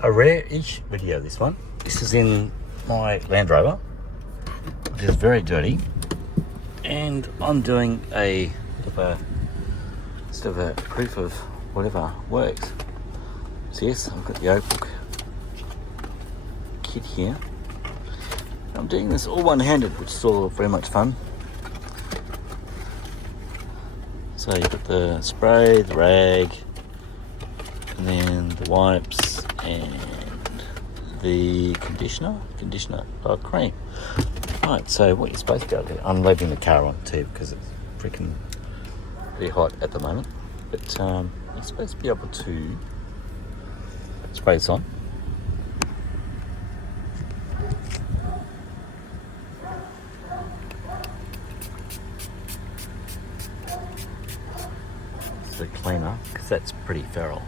a rare-ish video, this one. This is in my Land Rover, which is very dirty, and I'm doing a sort of a proof of whatever works. So yes, I've got the Opal kit here. I'm doing this all one-handed, which is all very much fun. So you've got the spray, the rag, and then the wipes and the conditioner, cream. Right, so what you're supposed to be able to do, I'm leaving the car on too because it's freaking pretty hot at the moment, but you're supposed to be able to spray this on. The cleaner, because that's pretty feral.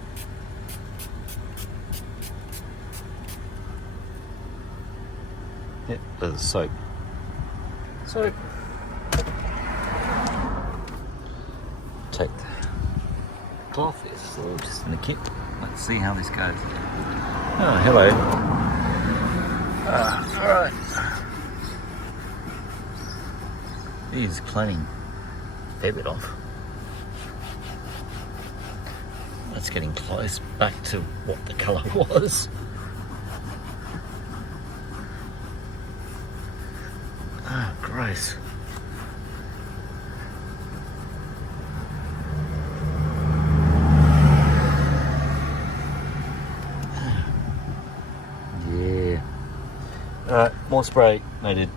Yep, there's soap. Soap. Take the cloth, it's all just in the kit. Let's see how this goes. Oh, hello. Alright. He's cleaning a fair bit off. That's getting close back to what the colour was. Ah, gross. Yeah. Alright, more spray needed.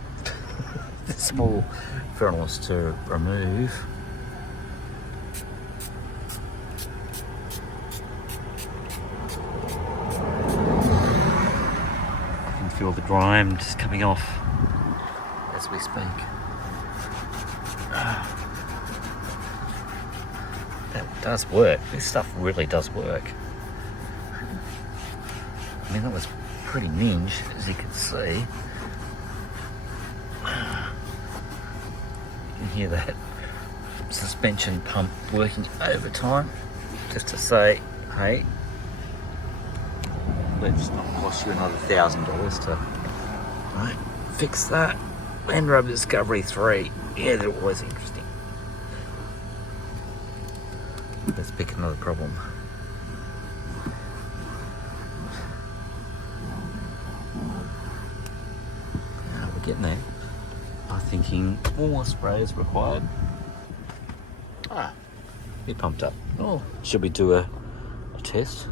Small ferrules to remove. Feel the grime just coming off as we speak. That does work. This stuff really does work. I mean, that was pretty ninja, as you can see. You can hear that suspension pump working overtime, just to say, hey, let's not cost you another $1,000 to fix that. Land Rover Discovery 3. Yeah, they're always interesting. Let's pick another problem. We're getting there. I'm thinking more spray is required. Be pumped up. Oh, should we do a test?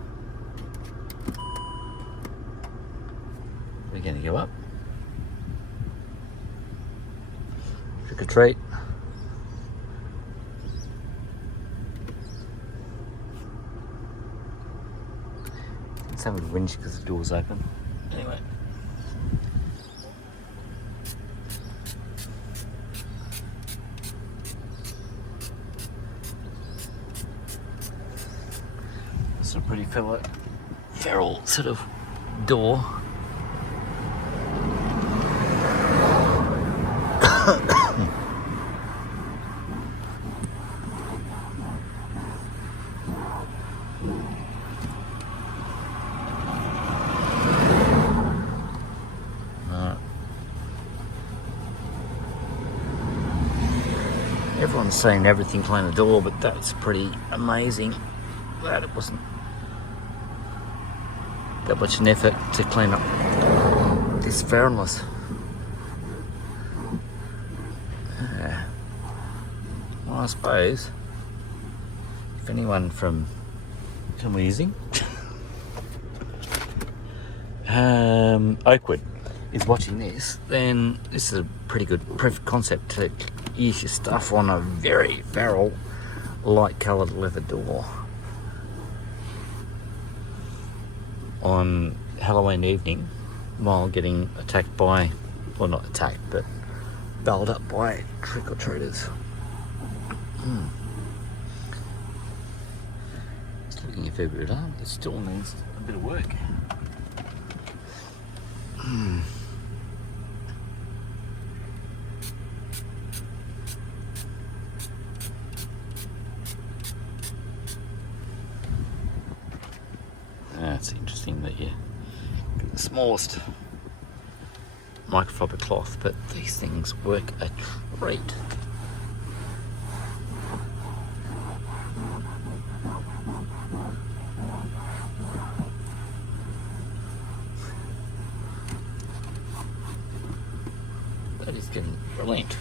We're going to go up. Trick or treat. It's having a whinge because the door's open. Anyway. It's a pretty feral sort of door. Everyone's saying everything clean the door, but that's pretty amazing. Glad it wasn't that much an effort to clean up this ferulous. Well, I suppose if anyone from using Oakwood is watching this, then this is a pretty good proof of concept to use your stuff on a very feral, light coloured leather door on Halloween evening while getting attacked by, well, not attacked, but belled up by trick-or-treaters. It's looking a fair bit up. It still needs a bit of work. That seems interesting that you get the smallest microfiber cloth, but these things work a treat. That is getting brilliant.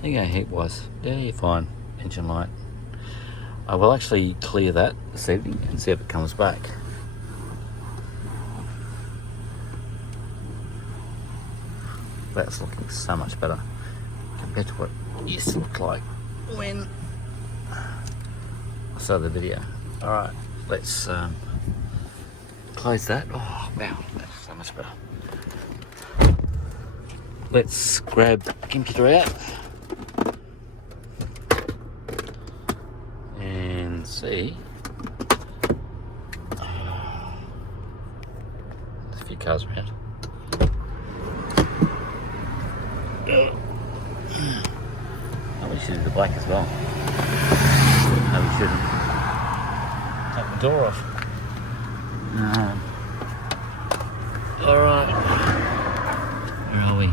There you go, heat-wise. Yeah, you're fine. Engine light. I will actually clear that this evening and see if it comes back. That's looking so much better compared to what it used to look like when I saw the video. Alright, let's close that. Oh wow, that's so much better. Let's grab the computer out and see. There's a few cars around. Oh, we should do the black as well. No, we shouldn't. Take the door off. Alright. Where are we?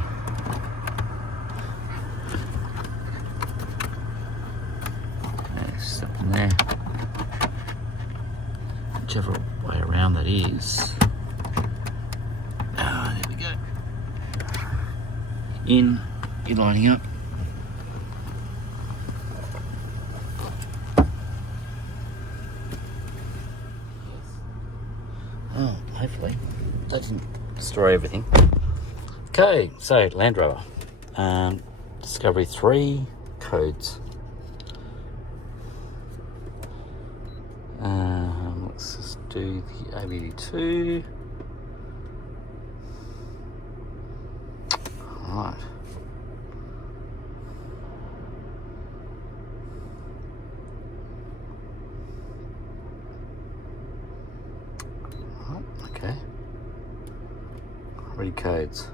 There's something there. Whichever way around that is. Ah, there we go. In, you're lining up. Oh, hopefully that didn't destroy everything. Okay, so Land Rover, Discovery 3 codes. Let's just do the ABD2. Right. Okay. Read codes.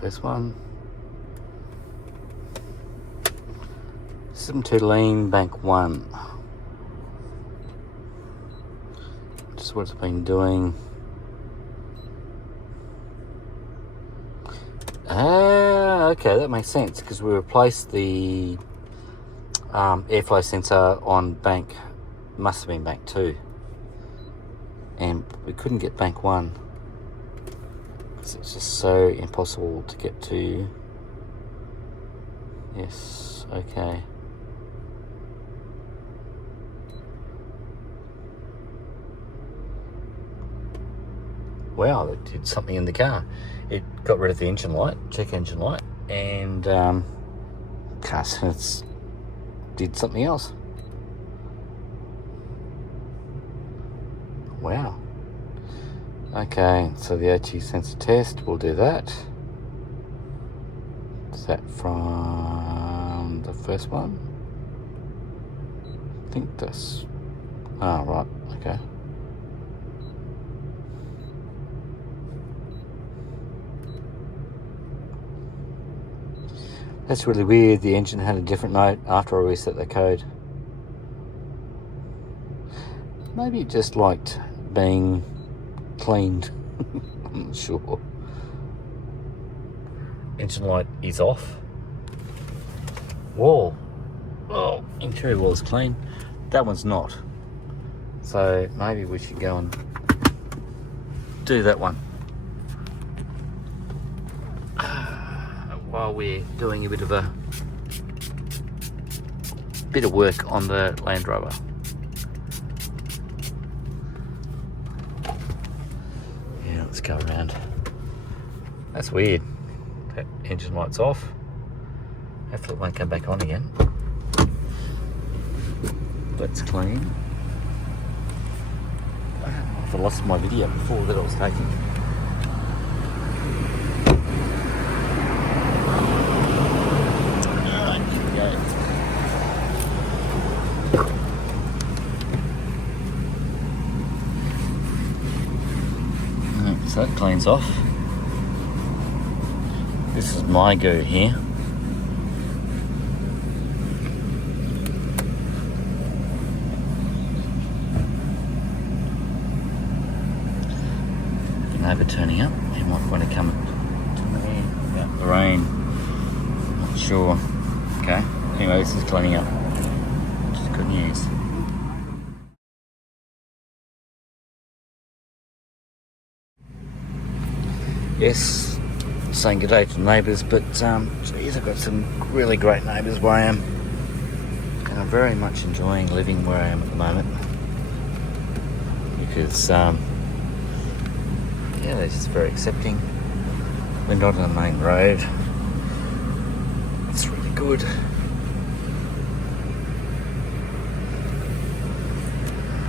First one. System to lean bank 1. Just what it's been doing. Okay, that makes sense because we replaced the airflow sensor on bank, must have been bank 2, and we couldn't get bank 1 because it's just so impossible to get to. Yes, okay. Wow, it did something in the car. It got rid of the engine light, check engine light, and it did something else. Wow. Okay, so the HE sensor test, we'll do that. Is that from the first one? I think that's... Oh, right, okay. That's really weird. The engine had a different note after I reset the code. Maybe it just liked being cleaned. I'm not sure. Engine light is off. Wall. Oh, interior wall is clean. That one's not. So maybe we should go and do that one. While we're doing a bit of work on the Land Rover. Yeah, let's go around. That's weird. That engine light's off. Hopefully it won't come back on again. That's clean. I lost my video before that I was taking. So that cleans off. This is my goo here. turning up. He might want to come to me about the rain. Not sure. Okay. Anyway, this is cleaning up, which is good news. Yes, saying good day to the neighbours, but geez, I've got some really great neighbours where I am, and I'm very much enjoying living where I am at the moment because yeah, they're just very accepting. We're not on the main road. It's really good.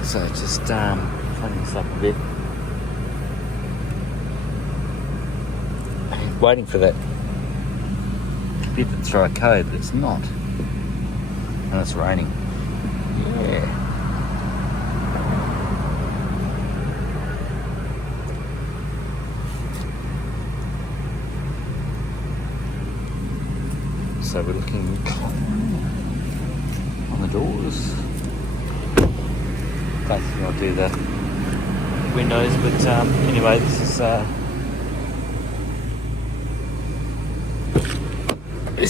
So just cleaning this up a bit. Waiting for that bit to throw a code, but it's not. And it's raining. Yeah. So we're looking on the doors. Don't think I'll do the windows, but anyway, this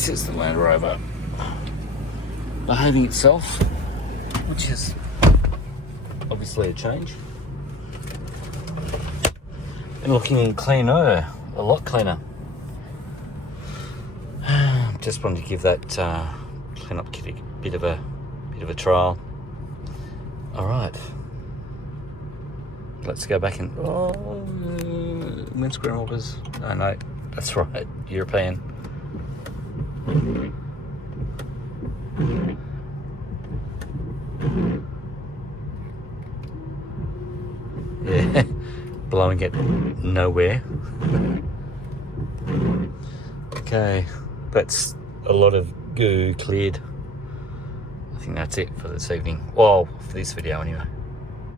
is the Land Rover behaving itself, which is obviously a change. And looking cleaner, a lot cleaner. Just wanted to give that clean up kit a bit of a trial. All right, let's go back and windscreen wipers. Oh, no, that's right, European. Yeah, blowing it nowhere. Okay, that's a lot of goo cleared. I think that's it for this evening. Well, for this video anyway.